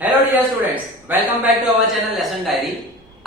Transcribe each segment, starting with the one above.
Hello dear students, welcome back to our channel lesson diary.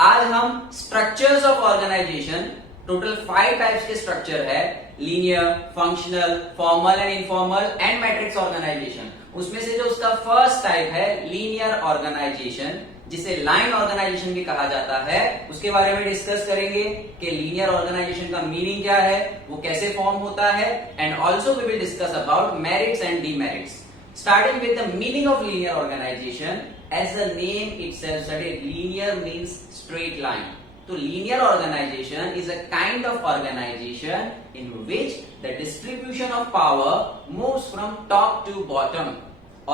आज हम structures of organization, total 5 types के structure है, linear, functional, formal and informal and matrix organization. उसमें से जो उसका फर्स्ट टाइप है लीनियर ऑर्गेनाइजेशन, जिसे लाइन ऑर्गेनाइजेशन भी कहा जाता है, उसके बारे में डिस्कस करेंगे कि लीनियर ऑर्गेनाइजेशन का मीनिंग क्या है, वो कैसे फॉर्म होता है, and also we will discuss about merits and demerits. Starting with the meaning of linear organization, as the name itself suggests, linear means straight line. So linear organization is a kind of organization in which the distribution of power moves from top to bottom.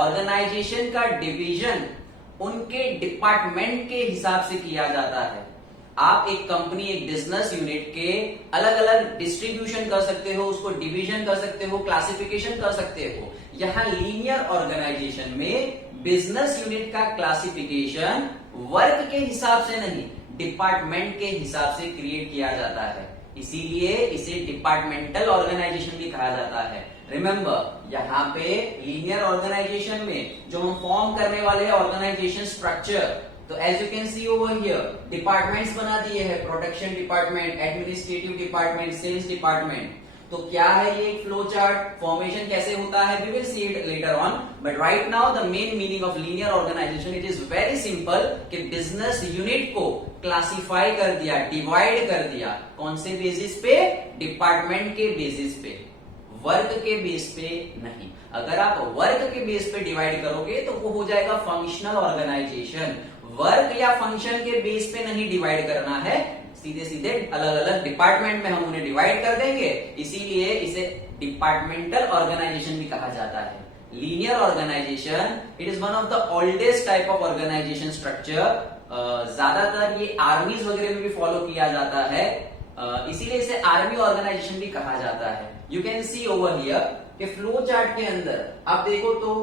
Organization का division उनके department के हिसाब से किया जाता है। आप एक कंपनी, एक बिजनेस यूनिट के अलग अलग डिस्ट्रीब्यूशन कर सकते हो, उसको डिवीजन कर सकते हो, क्लासिफिकेशन कर सकते हो। यहाँ लीनियर ऑर्गेनाइजेशन में बिजनेस यूनिट का क्लासिफिकेशन वर्क के हिसाब से नहीं, डिपार्टमेंट के हिसाब से क्रिएट किया जाता है। इसीलिए इसे डिपार्टमेंटल ऑर्गेनाइजेशन भी कहा जाता है। रिमेंबर, यहाँ पे लीनियर ऑर्गेनाइजेशन में जो हम फॉर्म करने वाले हैं ऑर्गेनाइजेशन स्ट्रक्चर, तो as you can see over here departments बना दिए हैं, production department, administrative department, sales department. तो क्या है ये एक फ्लो चार्ट, फॉर्मेशन कैसे होता है, we will see it later on. But right now the main meaning of linear organization, it is very simple कि बिजनेस यूनिट को क्लासिफाई कर दिया, डिवाइड कर दिया। कौन से बेसिस पे? डिपार्टमेंट के बेसिस पे, वर्क के बेस पे नहीं। अगर आप वर्क के बेस पे डिवाइड करोगे तो वो हो जाएगा फंक्शनल ऑर्गेनाइजेशन। वर्क या फंक्शन के बेस पे नहीं डिवाइड करना है, सीधे सीधे अलग अलग डिपार्टमेंट में हम उन्हें डिवाइड कर देंगे। इसीलिए इसे डिपार्टमेंटल ऑर्गेनाइजेशन भी कहा जाता है। Linear organization, it is one of the oldest type of organization structure. ज्यादातर ये आर्मीज वगैरह में भी फॉलो किया जाता है, इसीलिए इसे आर्मी ऑर्गेनाइजेशन भी कहा जाता है। You can see over here कि फ्लो चार्ट के अंदर आप देखो तो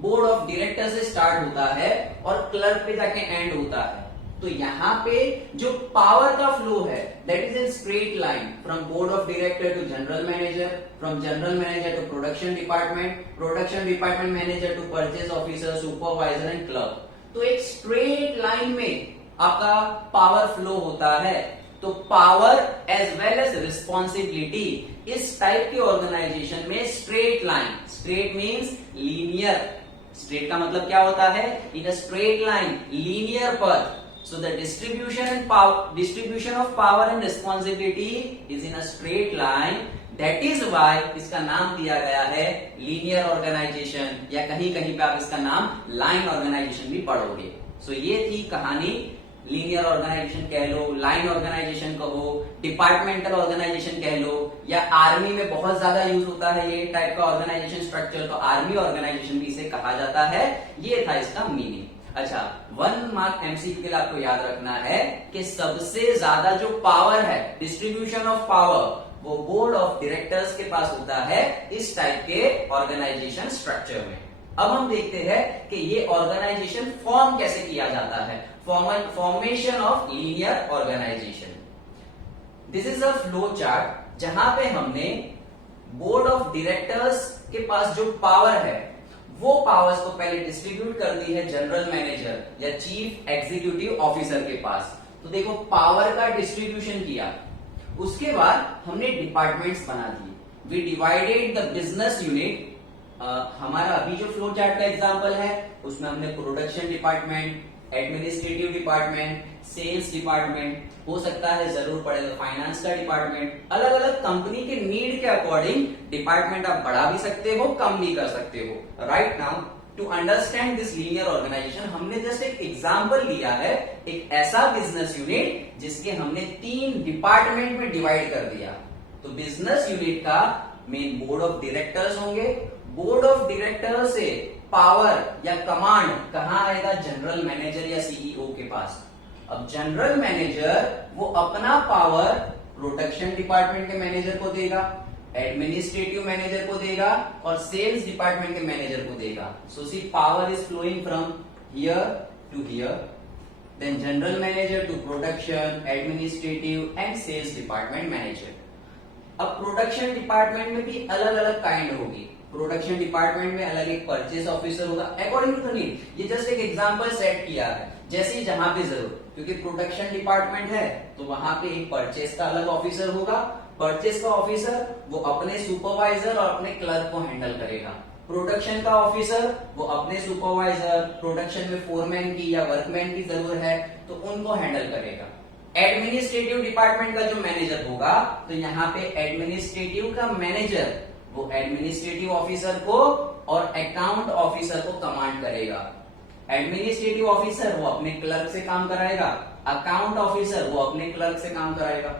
बोर्ड ऑफ डायरेक्टर से स्टार्ट होता है और क्लर्क पे जाके एंड होता है। तो यहाँ पे जो पावर का फ्लो है that is in straight line from board of director to general manager, from general manager to production department, production department manager to purchase officer, supervisor and clerk. तो एक स्ट्रेट लाइन में आपका power flow होता है। तो power as well as responsibility इस type की organization में straight line, straight means linear, straight का मतलब क्या होता है? In a straight line, linear पथ। So the distribution of power and responsibility is in a straight line. That is why इसका नाम दिया गया है linear organization, या कहीं कहीं पे आप इसका नाम line organization भी पढ़ोगे। So ये थी कहानी। लीनियर ऑर्गेनाइजेशन कह लो, लाइन ऑर्गेनाइजेशन कहो, डिपार्टमेंटल ऑर्गेनाइजेशन कह लो, या आर्मी में बहुत ज्यादा यूज होता है ये टाइप का ऑर्गेनाइजेशन स्ट्रक्चर, तो आर्मी ऑर्गेनाइजेशन भी इसे कहा जाता है। ये था इसका मीनिंग। अच्छा, 1 मार्क एमसीक्यू के लिए आपको याद रखना है कि सबसे ज्यादा जो पावर है, डिस्ट्रीब्यूशन ऑफ पावर, वो बोर्ड ऑफ डायरेक्टर्स के पास होता है इस टाइप के ऑर्गेनाइजेशन स्ट्रक्चर में। अब हम देखते हैं कि ये ऑर्गेनाइजेशन फॉर्म कैसे किया जाता है। Formation of linear organization, this is a flow chart जहां पे हमने बोर्ड ऑफ डायरेक्टर्स के पास जो पावर है वो पावर्स को पहले डिस्ट्रीब्यूट कर दी है जनरल मैनेजर या चीफ एग्जीक्यूटिव ऑफिसर के पास। तो देखो पावर का डिस्ट्रीब्यूशन किया, उसके बाद हमने डिपार्टमेंट्स बना दिए। We divided the business unit. हमारा अभी जो फ्लो चार्ट का एग्जांपल है उसमें हमने production department, administrative department, sales department, हो सकता है जरूर पड़े तो फाइनेंस का डिपार्टमेंट, अलग अलग कंपनी के नीड के अकॉर्डिंग डिपार्टमेंट आप बढ़ा भी सकते हो, कम भी कर सकते हो। Right now to understand this linear organization, हमने जस्ट एक एग्जांपल लिया है, एक ऐसा बिजनेस यूनिट जिसके हमने 3 डिपार्टमेंट में डिवाइड कर दिया। तो बिजनेस यूनिट का मेन बोर्ड ऑफ डायरेक्टर्स होंगे। बोर्ड ऑफ डायरेक्टर से पावर या कमांड कहां आएगा? जनरल मैनेजर या सीईओ के पास। अब जनरल मैनेजर वो अपना पावर प्रोडक्शन डिपार्टमेंट के मैनेजर को देगा, एडमिनिस्ट्रेटिव मैनेजर को देगा और सेल्स डिपार्टमेंट के मैनेजर को देगा। So see power is flowing from here to here, then general manager to production, administrative and sales department manager. अब प्रोडक्शन डिपार्टमेंट में भी अलग अलग काइंड होगी। प्रोडक्शन डिपार्टमेंट में अलग एक परचेस ऑफिसर होगा अकॉर्डिंग टू द नीड। ये जस्ट एक एग्जांपल सेट किया है, जैसे जहां पे जरूर, क्योंकि प्रोडक्शन डिपार्टमेंट है तो वहां पे एक परचेस का अलग ऑफिसर होगा। परचेस का ऑफिसर वो अपने सुपरवाइजर और अपने क्लर्क को हैंडल करेगा। प्रोडक्शन का ऑफिसर वो अपने सुपरवाइजर, प्रोडक्शन में फोरमैन की या वर्कमैन की जरूरत है तो उनको हैंडल करेगा। एडमिनिस्ट्रेटिव डिपार्टमेंट का जो मैनेजर होगा, तो यहाँ पे एडमिनिस्ट्रेटिव का मैनेजर वो एडमिनिस्ट्रेटिव ऑफिसर को और अकाउंट ऑफिसर को कमांड करेगा। एडमिनिस्ट्रेटिव ऑफिसर वो अपने क्लर्क से काम कराएगा, अकाउंट ऑफिसर वो अपने क्लर्क से काम कराएगा।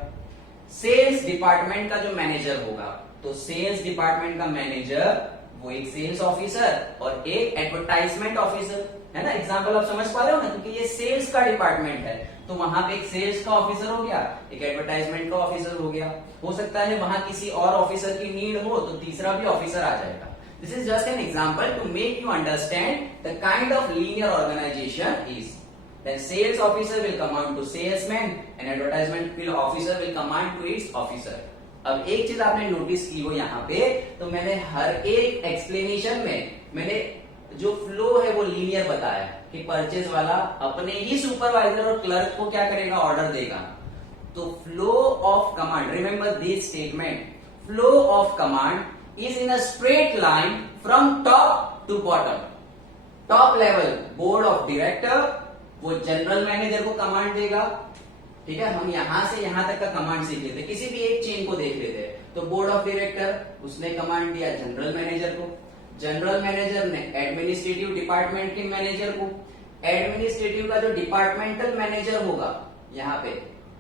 सेल्स डिपार्टमेंट का जो मैनेजर होगा, तो सेल्स डिपार्टमेंट का मैनेजर वो एक सेल्स ऑफिसर और एक एडवर्टाइजमेंट ऑफिसर है ना। एग्जांपल आप समझ पा रहे हो ना, क्योंकि ये सेल्स का डिपार्टमेंट है तो वहां पे एक सेल्स का ऑफिसर हो गया, एक एडवर्टाइजमेंट का ऑफिसर हो गया। हो सकता है वहां किसी और ऑफिसर की नीड हो तो तीसरा भी ऑफिसर आ जाएगा। This is just an example to make you understand the kind of linear organization is. Then sales officer will command to salesman and advertisement officer will command to its officer. अब एक चीज आपने notice की हो यहाँ पे, तो मैंने हर एक एक्सप्लेनेशन में मैंने जो फ्लो है वो लीनियर बताया कि परचेज वाला अपने ही सुपरवाइजर और क्लर्क को क्या करेगा, ऑर्डर देगा। तो flow of command, remember this statement, flow of command is in a straight line from top to bottom. Top level board of director वो जनरल मैनेजर को कमांड देगा, ठीक है। हम यहां से यहां तक का कमांड सीख लेते, किसी भी एक चेन को देख लेते। तो बोर्ड ऑफ डायरेक्टर उसने कमांड दिया जनरल मैनेजर को, जनरल मैनेजर ने एडमिनिस्ट्रेटिव डिपार्टमेंट के मैनेजर को, एडमिनिस्ट्रेटिव का जो डिपार्टमेंटल मैनेजर होगा यहाँ पे,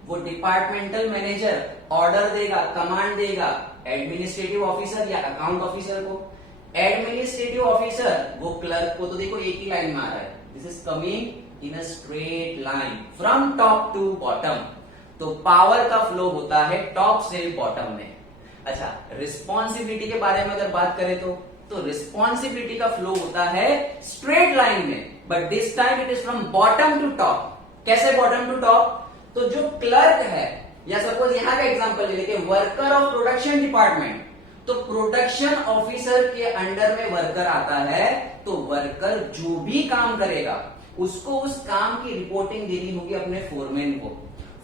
वो डिपार्टमेंटल मैनेजर ऑर्डर देगा, कमांड देगा एडमिनिस्ट्रेटिव ऑफिसर या अकाउंट ऑफिसर को। एडमिनिस्ट्रेटिव ऑफिसर वो क्लर्क को, तो देखो एक ही लाइन में आ रहा है, this is coming in a straight line from top to bottom. तो पावर का फ्लो होता है टॉप से बॉटम में। अच्छा, रिस्पॉन्सिबिलिटी के बारे में अगर बात करें तो रिस्पॉन्सिबिलिटी का फ्लो होता है स्ट्रेट लाइन में, but this time it is from bottom to top. कैसे बॉटम टू टॉप? तो जो क्लर्क है, या सपोज यहां का एग्जांपल ले लेके वर्कर ऑफ प्रोडक्शन डिपार्टमेंट, तो प्रोडक्शन ऑफिसर के अंडर में वर्कर आता है, तो वर्कर जो भी काम करेगा उसको उस काम की रिपोर्टिंग देनी होगी अपने फोरमैन को।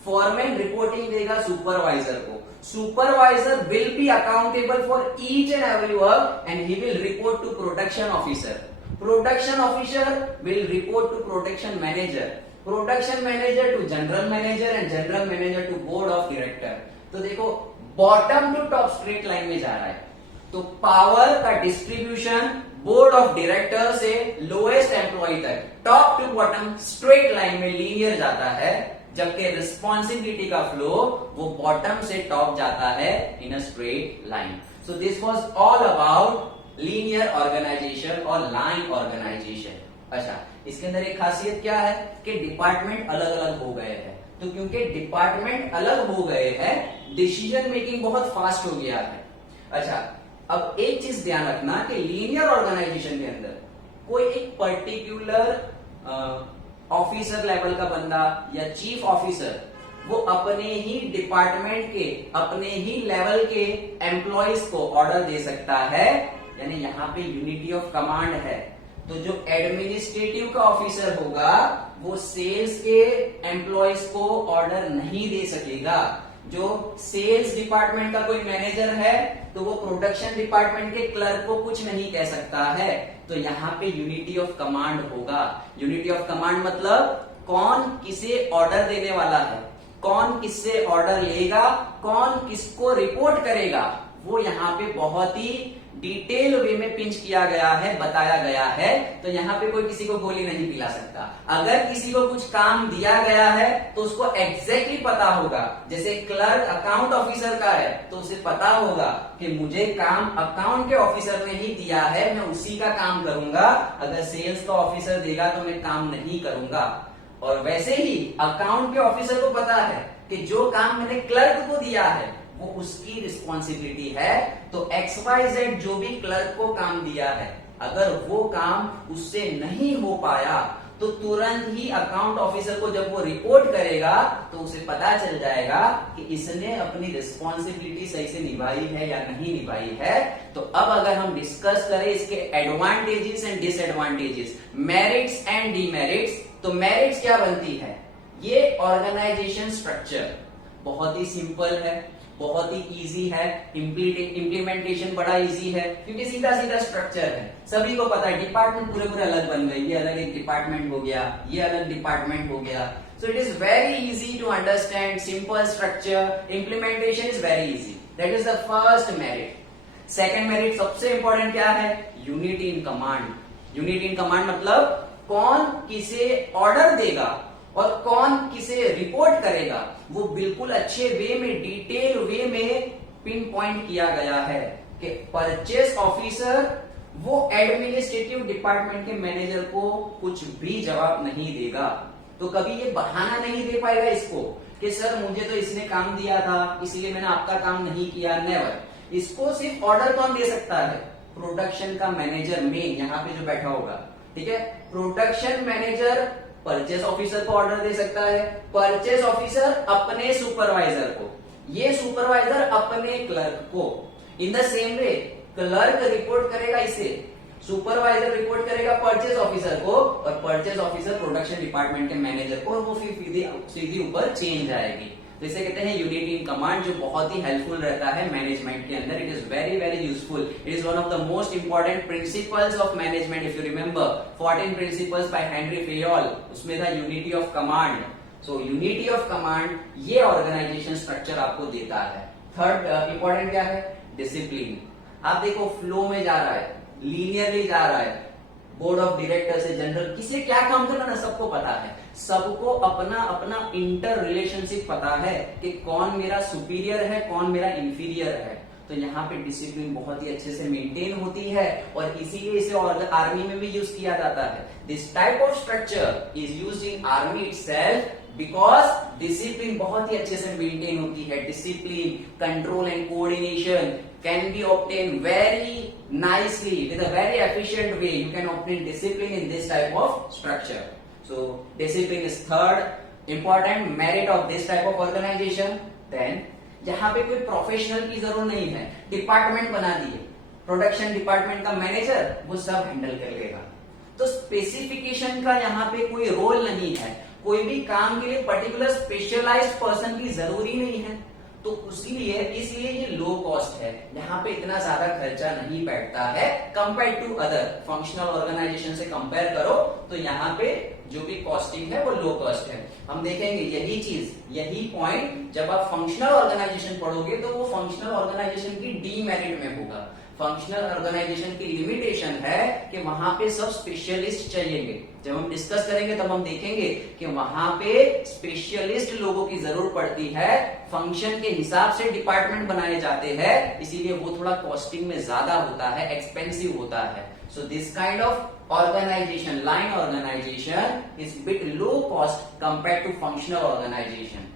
फोरमैन रिपोर्टिंग देगा सुपरवाइजर को। Supervisor will be accountable for each and every work and he will report to production officer. Production officer will report to production manager, production manager to general manager and general manager to board of director. तो देखो bottom to top straight line में जा रहा है। तो power का distribution board of director से lowest employee तक top to bottom straight line में लीनियर जाता है, जबकि रिस्पॉन्सिबिलिटी का फ्लो वो बॉटम से टॉप जाता है in a straight line. So this was all about linear organization और लाइन ऑर्गेनाइजेशन। अच्छा, इसके अंदर एक खासियत क्या है कि डिपार्टमेंट अलग अलग हो गए हैं। तो क्योंकि डिपार्टमेंट अलग हो गए हैं, डिसीजन मेकिंग बहुत फास्ट हो गया है। अच्छा, अब एक चीज ध्यान रखना कि लीनियर ऑर्गेनाइजेशन के अंदर कोई एक पर्टिकुलर ऑफिसर लेवल का बंदा या चीफ ऑफिसर वो अपने ही डिपार्टमेंट के, अपने ही लेवल के एम्प्लॉयज को ऑर्डर दे सकता है, यानी यहाँ पे यूनिटी ऑफ कमांड है। तो जो एडमिनिस्ट्रेटिव का ऑफिसर होगा वो सेल्स के एम्प्लॉयज को ऑर्डर नहीं दे सकेगा। जो सेल्स डिपार्टमेंट का कोई मैनेजर है तो वो प्रोडक्शन डिपार्टमेंट के क्लर्क को कुछ नहीं कह सकता है। तो यहाँ पे यूनिटी ऑफ कमांड होगा। यूनिटी ऑफ कमांड मतलब कौन किसे ऑर्डर देने वाला है, कौन किससे ऑर्डर लेगा, कौन किसको रिपोर्ट करेगा, वो यहाँ पे बहुत ही डिटेल वे में पिंच किया गया है, बताया गया है। तो यहाँ पे कोई किसी को गोली नहीं पिला सकता। अगर किसी को कुछ काम दिया गया है तो उसको एग्जैक्टली पता होगा। जैसे क्लर्क अकाउंट ऑफिसर का है तो उसे पता होगा कि मुझे काम अकाउंट के ऑफिसर ने ही दिया है, मैं उसी का काम करूंगा। अगर सेल्स का ऑफिसर देगा तो मैं काम नहीं करूंगा। और वैसे ही अकाउंट के ऑफिसर को पता है कि जो काम मैंने क्लर्क को दिया है वो उसकी रिस्पॉन्सिबिलिटी है। तो XYZ जो भी क्लर्क को काम दिया है, अगर वो काम उससे नहीं हो पाया तो तुरंत ही अकाउंट ऑफिसर को जब वो रिपोर्ट करेगा तो उसे पता चल जाएगा कि इसने अपनी रिस्पॉन्सिबिलिटी सही से निभाई है या नहीं निभाई है। तो अब अगर हम डिस्कस करें इसके advantages and disadvantages, merits and demerits, तो मेरिट्स क्या बनती है? ये ऑर्गेनाइजेशन स्ट्रक्चर बहुत ही सिंपल है, बहुत ही इजी है, इम्प्लीमेंटेशन बड़ा इजी है, क्योंकि सीधा सीधा स्ट्रक्चर है, सभी को पता है। डिपार्टमेंट पूरे पूरे अलग बन गए, ये अलग एक डिपार्टमेंट हो गया, ये अलग डिपार्टमेंट हो गया। So it is very easy to understand, simple structure, implementation is very easy. That is the first merit. Second merit सबसे इंपॉर्टेंट क्या है? Unity in command. Unity in command मतलब कौन किसे ऑर्डर देगा और कौन किसे रिपोर्ट करेगा, वो बिल्कुल अच्छे वे में, डिटेल वे में पिन पॉइंट किया गया है कि परचेस ऑफिसर वो एडमिनिस्ट्रेटिव डिपार्टमेंट के मैनेजर को कुछ भी जवाब नहीं देगा। तो कभी ये बहाना नहीं दे पाएगा इसको कि सर मुझे तो इसने काम दिया था इसलिए मैंने आपका काम नहीं किया, नेवर। इसको सिर्फ ऑर्डर कौन दे सकता है? प्रोडक्शन का मैनेजर, मेन यहाँ पे जो बैठा होगा, ठीक है। प्रोडक्शन मैनेजर परचेस ऑफिसर को ऑर्डर दे सकता है, परचेस ऑफिसर अपने सुपरवाइजर को, ये सुपरवाइजर अपने क्लर्क को। In the same way clerk report करेगा इसे, सुपरवाइजर रिपोर्ट करेगा परचेस ऑफिसर को, और परचेस ऑफिसर प्रोडक्शन डिपार्टमेंट के मैनेजर को, और वो फिर सीधी ऊपर चेंज आएगी। तो इसे कहते हैं यूनिटी इन कमांड, जो बहुत ही हेल्पफुल रहता है मैनेजमेंट के अंदर। It is very very useful. It is one of the most important principles of management. If you remember 14 principles by Henri Fayol, उसमें था unity of command. So unity of command ये organization structure आपको देता है। Third important क्या है? Discipline. आप देखो फ्लो में जा रहा है, लीनियरली जा रहा है, बोर्ड ऑफ डायरेक्टर से जनरल किसे क्या काम करना ना सबको पता है, सबको अपना अपना इंटर रिलेशनशिप पता है कि कौन मेरा सुपीरियर है, कौन मेरा इंफीरियर है। तो यहाँ पे डिसिप्लिन बहुत ही अच्छे से मेंटेन होती है, और इसीलिए इसे आर्मी में भी यूज किया जाता है। This type of structure is used in army itself because discipline बहुत ही अच्छे से मेंटेन होती है। Discipline, control and coordination can be obtained very nicely with a very efficient way. You can obtain discipline in this type of structure. So discipline is third important merit of this type of organization. Then जहां पे कोई professional की जरूरत नहीं है, department बना दिए, production department का मैनेजर वो सब हैंडल कर लेगा। तो स्पेसिफिकेशन का यहाँ पे कोई रोल नहीं है, कोई भी काम के लिए पर्टिकुलर स्पेशलाइज्ड पर्सन की जरूरी नहीं है। तो इसलिए ये लो कॉस्ट है, यहाँ पे इतना ज्यादा खर्चा नहीं बैठता है compare to other functional organization से कंपेयर करो तो यहाँ पे जो भी कॉस्टिंग है वो लो कॉस्ट है। हम देखेंगे यही चीज, यही पॉइंट जब आप फंक्शनल ऑर्गेनाइजेशन पढ़ोगे तो वो फंक्शनल ऑर्गेनाइजेशन की डीमेरिट में होगा। फंक्शनल ऑर्गेनाइजेशन की लिमिटेशन है कि वहां पे सब स्पेशलिस्ट चाहिए। जब हम डिस्कस करेंगे तब हम देखेंगे कि वहां पे स्पेशलिस्ट लोगों की जरूरत पड़ती है, फंक्शन के हिसाब से डिपार्टमेंट बनाए जाते हैं, इसीलिए वो थोड़ा कॉस्टिंग में ज्यादा होता है, एक्सपेंसिव होता है। So this kind of organization, line organization is bit low cost compare to functional organization.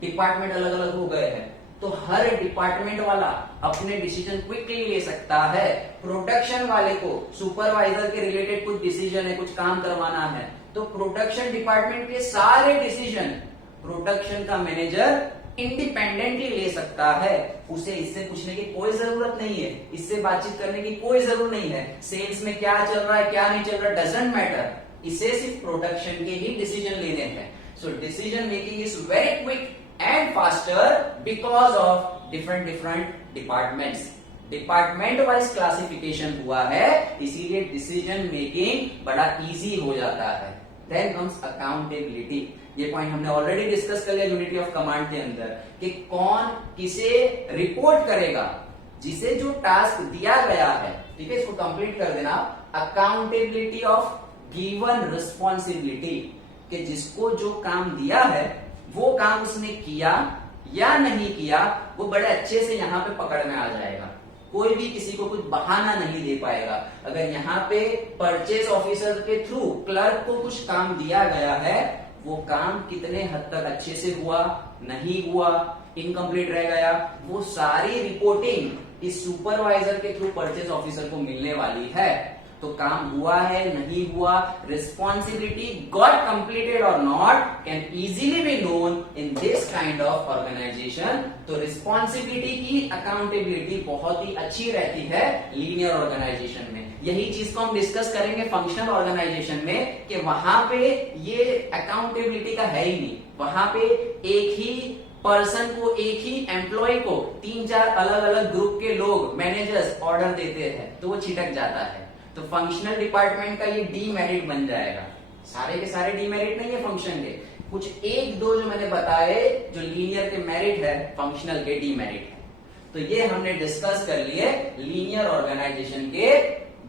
Department अलग अलग हो गए हैं तो हर डिपार्टमेंट वाला अपने डिसीजन क्विकली ले सकता है। प्रोडक्शन वाले को सुपरवाइजर के रिलेटेड कुछ डिसीजन है, कुछ काम करवाना है, तो प्रोडक्शन डिपार्टमेंट के सारे डिसीजन प्रोडक्शन का मैनेजर इंडिपेंडेंटली ले सकता है। उसे इससे पूछने की कोई जरूरत नहीं है, इससे बातचीत करने की कोई जरूरत नहीं है, सेल्स में क्या चल रहा है क्या नहीं चल रहा डजंट मैटर। इसे सिर्फ प्रोडक्शन के ही डिसीजन लेने हैं। So decision making is very quick and faster because of different departments. Department wise classification हुआ है, इसीलिए डिसीजन मेकिंग बड़ा इजी हो जाता है। Then comes accountability. ये पॉइंट हमने ऑलरेडी डिस्कस कर लिया यूनिटी ऑफ कमांड के अंदर कि कौन किसे रिपोर्ट करेगा, जिसे जो टास्क दिया गया है, ठीक है, इसको कंप्लीट कर देना। अकाउंटेबिलिटी ऑफ गिवन रिस्पॉन्सिबिलिटी, कि जिसको जो काम दिया है वो काम उसने किया या नहीं किया, वो बड़े अच्छे से यहाँ पे पकड़ में आ जाएगा। कोई भी किसी को कुछ बहाना नहीं दे पाएगा। अगर यहाँ पे परचेज ऑफिसर के थ्रू क्लर्क को कुछ काम दिया गया है, वो काम कितने हद तक अच्छे से हुआ, नहीं हुआ, इनकम्प्लीट रह गया, वो सारी रिपोर्टिंग इस सुपरवाइजर के थ्रू परचेज ऑफिसर को मिलने वाली है। तो काम हुआ है नहीं हुआ, रिस्पॉन्सिबिलिटी गॉट कंप्लीटेड और not can easily be known in this kind of organization. तो रिस्पॉन्सिबिलिटी की अकाउंटेबिलिटी बहुत ही अच्छी रहती है लीनियर ऑर्गेनाइजेशन में। यही चीज को हम डिस्कस करेंगे फंक्शनल ऑर्गेनाइजेशन में कि वहां पे ये अकाउंटेबिलिटी का है ही नहीं। वहां पे एक ही पर्सन को, एक ही एम्प्लॉय को 3-4 अलग अलग ग्रुप के लोग, मैनेजर्स ऑर्डर देते हैं तो वो छिटक जाता है। तो फंक्शनल डिपार्टमेंट का ये डीमेरिट बन जाएगा। सारे के सारे डीमेरिट नहीं है फंक्शन के, कुछ एक दो जो मैंने बताए जो लीनियर के मेरिट है, फंक्शनल के डीमेरिट है। तो ये हमने डिस्कस कर लिए लीनियर ऑर्गेनाइजेशन के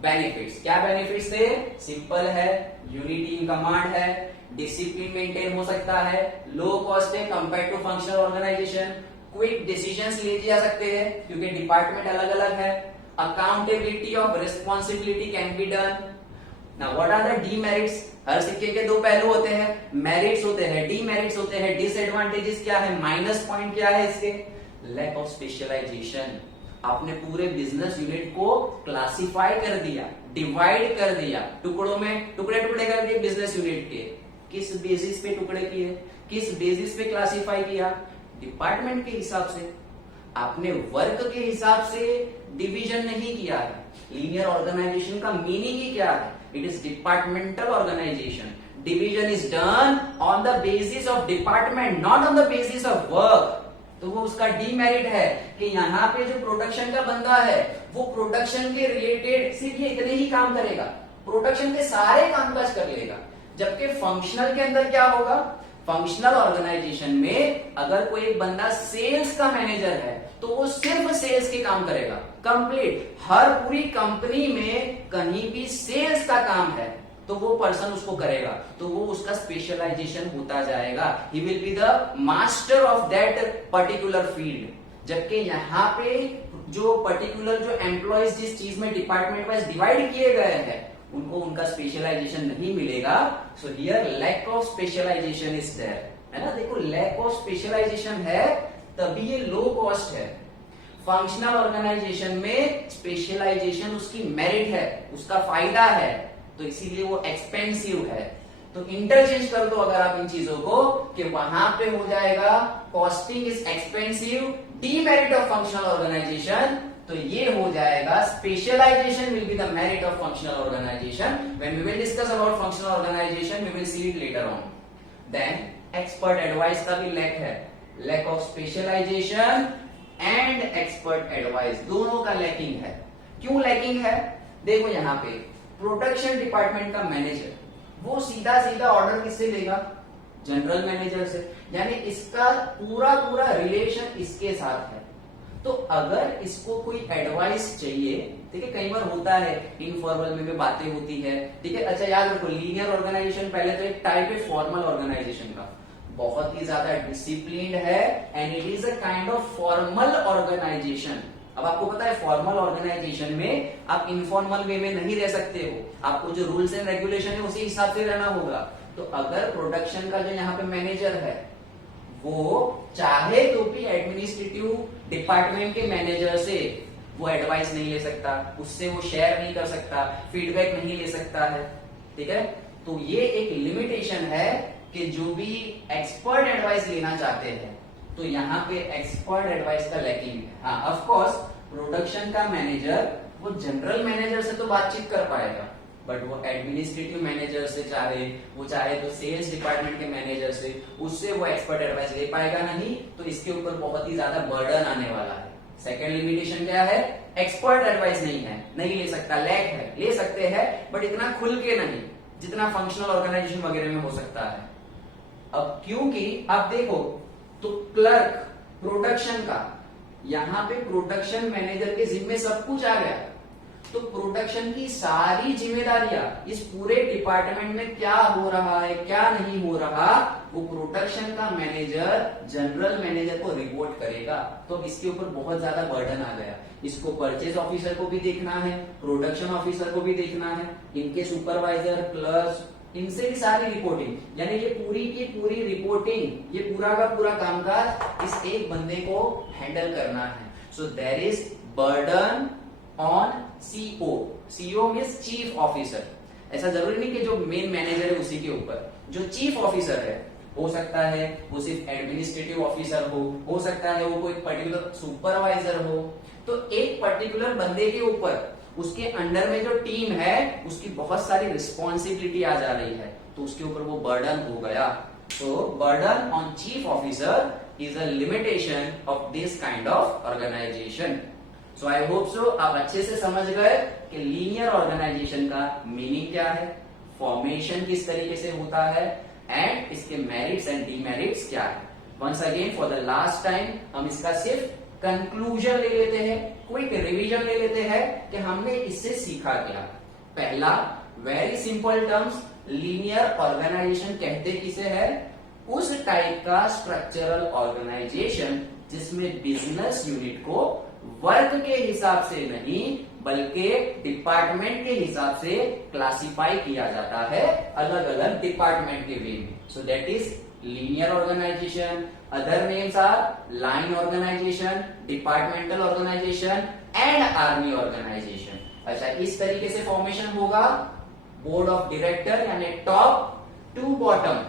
बेनिफिट्स। क्या बेनिफिट्स थे? सिंपल है, यूनिटी इन कमांड है, डिसिप्लिन मेंटेन हो सकता है, लो कॉस्ट है compare to functional organization, quick decisions लिए जा सकते हैं क्योंकि डिपार्टमेंट अलग अलग है, accountability of responsibility can be done. Now what are the demerits? हर सिक्के के दो पहलू होते हैं, मेरिट्स होते हैं, डीमेरिट्स होते हैं। डिसएडवांटेजेस क्या है, माइनस पॉइंट क्या है इसके? Lack of specialization. आपने पूरे बिजनेस यूनिट को क्लासिफाई कर दिया, डिवाइड कर दिया, टुकड़ों में टुकड़े टुकड़े कर दिए बिजनेस यूनिट के। किस बेसिस पे टुकड़े किए, किस बेसिस पे क्लासिफाई किया? डिपार्टमेंट के हिसाब से। आपने वर्क के हिसाब से डिवीजन नहीं किया है। लीनियर ऑर्गेनाइजेशन का मीनिंग ही क्या है? It is departmental organization. Division is done on the basis of department, not on the basis of work. तो वो उसका डीमेरिट है कि यहाँ पे जो प्रोडक्शन का बंदा है वो प्रोडक्शन के रिलेटेड सिर्फ ये इतने ही काम करेगा, प्रोडक्शन के सारे कामकाज कर लेगा। जबकि फंक्शनल के अंदर क्या होगा? फंक्शनल ऑर्गेनाइजेशन में अगर कोई एक बंदा सेल्स का मैनेजर है तो वो सिर्फ सेल्स के काम करेगा, कंप्लीट। हर पूरी कंपनी में कहीं भी सेल्स का काम है तो वो पर्सन उसको करेगा, तो वो उसका स्पेशलाइजेशन होता जाएगा। He will be the master of that particular field. जबकि यहाँ पे जो पर्टिकुलर जो एम्प्लॉयज जिस चीज में डिपार्टमेंट वाइज डिवाइड किए गए हैं उनको उनका स्पेशलाइजेशन नहीं मिलेगा। So here lack of specialization is there, है ना। देखो लैक ऑफ स्पेशलाइजेशन है तभी ये लो कॉस्ट है। फंक्शनल ऑर्गेनाइजेशन में स्पेशलाइजेशन उसकी मेरिट है, उसका फायदा है, तो इसीलिए वो एक्सपेंसिव है। तो इंटरचेंज कर दो अगर आप इन चीजों को कि वहां पे हो जाएगा costing is expensive, demerit of functional organization, तो ये हो जाएगा specialization will be the merit of functional organization. When we will discuss about functional organization we will see it later on. Then expert advice का भी lack है, lack of specialization and expert advice दोनों का lacking है। क्यों lacking है? देखो यहाँ पे प्रोडक्शन डिपार्टमेंट का मैनेजर वो सीधा सीधा ऑर्डर किससे लेगा? जनरल मैनेजर से, यानी इसका पूरा पूरा रिलेशन इसके साथ है। तो अगर इसको कोई एडवाइस चाहिए, ठीक है, कई बार होता है इनफॉर्मल में भी बातें होती है, ठीक है। अच्छा याद रखो लीनियर ऑर्गेनाइजेशन पहले तो एक टाइप है फॉर्मल ऑर्गेनाइजेशन का, बहुत ही ज्यादा डिसिप्लिन्ड है and it is a kind of formal organization. अब आपको पता है फॉर्मल ऑर्गेनाइजेशन में आप इनफॉर्मल वे में नहीं रह सकते हो, आपको जो रूल्स एंड रेगुलेशन है उसी हिसाब से रहना होगा। तो अगर प्रोडक्शन का जो यहाँ पे मैनेजर है वो चाहे तो भी एडमिनिस्ट्रेटिव डिपार्टमेंट के मैनेजर से वो एडवाइस नहीं ले सकता, उससे वो शेयर नहीं कर सकता, फीडबैक नहीं ले सकता है, ठीक है। तो ये एक लिमिटेशन है कि जो भी एक्सपर्ट एडवाइस लेना चाहते हैं तो यहाँ पे एक्सपर्ट एडवाइस का लैकिंग है। हाँ ऑफ कोर्स प्रोडक्शन का मैनेजर वो जनरल मैनेजर से तो बातचीत कर पाएगा, बट वो एडमिनिस्ट्रेटिव मैनेजर से चाहे तो सेल्स डिपार्टमेंट के मैनेजर से उससे वो एक्सपर्ट एडवाइस ले पाएगा नहीं, तो इसके ऊपर बहुत ही ज्यादा बर्डन आने वाला है। सेकेंड लिमिटेशन क्या है? एक्सपर्ट एडवाइस नहीं ले सकता, लैक है। ले सकते हैं बट इतना खुल के नहीं जितना फंक्शनल ऑर्गेनाइजेशन वगैरह में हो सकता है। अब क्योंकि आप देखो तो क्लर्क प्रोडक्शन का, यहां पे प्रोडक्शन मैनेजर के जिम्मे सब कुछ आ गया, तो प्रोडक्शन की सारी जिम्मेदारियां इस पूरे डिपार्टमेंट में क्या हो रहा है क्या नहीं हो रहा वो प्रोडक्शन का मैनेजर जनरल मैनेजर को रिपोर्ट करेगा। तो इसके ऊपर बहुत ज्यादा बर्डन आ गया। इसको परचेज ऑफिसर को भी देखना है, प्रोडक्शन ऑफिसर को भी देखना है, इनके सुपरवाइजर प्लस इनसे भी सारी रिपोर्टिंग, यानी ये पूरी की पूरी रिपोर्टिंग, ये पूरा का पूरा कामकाज इस एक बंदे को हैंडल करना है। So there is burden on CO, CEO means chief officer. ऐसा जरूरी नहीं कि जो मेन मैनेजर है उसी के ऊपर, जो चीफ ऑफिसर है, हो सकता है वो सिर्फ एडमिनिस्ट्रेटिव ऑफिसर हो सकता है वो कोई पर्टिकुलर सुपरवाइजर हो। तो एक पर्टिकुलर बंदे के ऊपर, उसके अंडर में जो टीम है उसकी बहुत सारी रिस्पॉन्सिबिलिटी आ जा रही है, तो उसके ऊपर वो बर्डन हो गया। तो burden on chief officer is a limitation of this kind of organization. So I hope so आप अच्छे से समझ गए कि लीनियर ऑर्गेनाइजेशन का मीनिंग क्या है, फॉर्मेशन किस तरीके से होता है, एंड इसके मेरिट्स एंड डीमेरिट्स क्या है। Once again for the last time हम इसका सिर्फ कंक्लूजन ले लेते हैं, क्विक रिवीजन ले लेते हैं कि हमने इससे सीखा क्या। पहला, very simple terms, linear organization कहते किसे है, उस टाइप का स्ट्रक्चरल ऑर्गेनाइजेशन जिसमें बिजनेस यूनिट को वर्क के हिसाब से नहीं बल्कि डिपार्टमेंट के हिसाब से क्लासिफाई किया जाता है, अलग अलग डिपार्टमेंट के वे में। So that is linear organization. Other names are line organization, departmental organization and army organization. अच्छा, इस तरीके से फॉर्मेशन होगा। बोर्ड ऑफ डायरेक्टर यानी टॉप टू बॉटम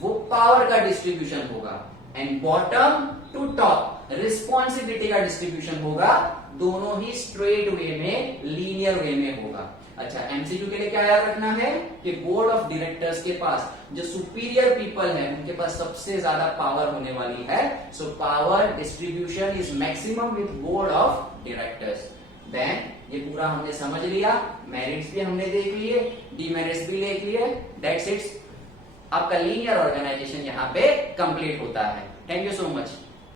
वो पावर का डिस्ट्रीब्यूशन होगा, and bottom to top responsibility का डिस्ट्रीब्यूशन होगा। दोनों ही स्ट्रेट वे में, लीनियर वे में होगा। अच्छा, एमसीक्यू के लिए क्या याद रखना है कि बोर्ड ऑफ डायरेक्टर्स के पास जो सुपीरियर पीपल है उनके पास सबसे ज्यादा पावर होने वाली है। So power distribution is maximum with board of directors. Then ये पूरा हमने समझ लिया, मेरिट्स भी हमने देख लिए, डीमेरिट्स भी देख लिए। दैट्स इट, आपका लीनियर ऑर्गेनाइजेशन यहाँ पे कंप्लीट होता है। Thank you so much.